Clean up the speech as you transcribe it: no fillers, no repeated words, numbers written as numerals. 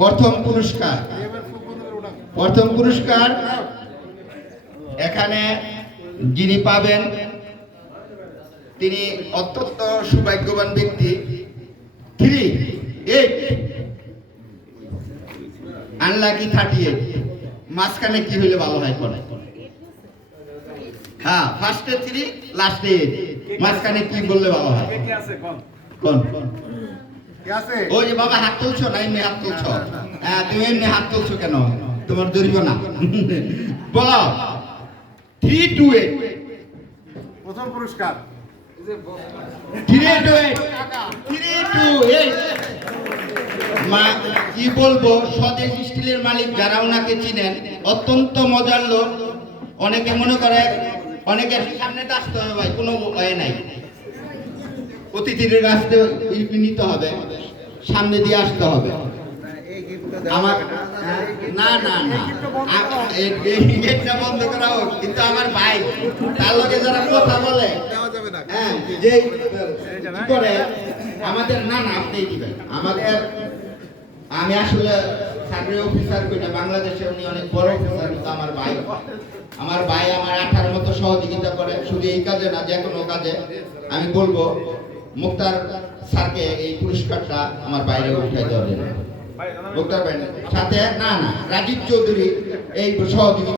প্রথম পুরস্কার এখানে যিনি পাবেন তিনি অত্যন্ত সৌভাগ্যবান ব্যক্তি। 38 আনলাকি 38 মাঝখানে কি হইলে ভালো হয় করে? হ্যাঁ, ফার্স্টে 3 লাস্টে 8 মাঝখানে কি বললে ভালো হয়? কোন ওই যে বাবা হাত তুলছো না, এমনি হাত তুলছো? হ্যাঁ, তুমি এমনি হাত তুলছো কেন? তোমার ধরিব না। বলো 328 প্রথম পুরস্কার 328 মা কি বলবো, স্বদেশ স্টিলের মালিক যারা ওনাকে চিনেন অত্যন্ত মজার লোক। অনেকে মনে করে অনেকের সামনে আসতে হবে, ভাই কোনো ভয় নাই, অতিথির আসতে নিতে হবে, সামনে দিয়ে আসতে হবে। আমার না না না গেটটা বন্ধ করা হোক, কিন্তু আমার ভাই তার লগে যারা কথা বলে হ্যাঁ যে করে আমাদের না না আপনিই দিবেন আমাদের। আমি আসলে চাকরি অফিসার কই না, বাংলাদেশে উনি অনেক বড় অফিসার, কিন্তু আমার ভাই আমার 18 মতো সহযোগিতা করে, শুধু এই কাজে না যে কোনো কাজে। আমি বলবো মুক্তার স্যারকে এই পুরস্কারটা আমার বাইরে উঠাই দেওয়া। মুক্তার ভাই সাথে না না রাজীব চৌধুরী এই সহযোগিতা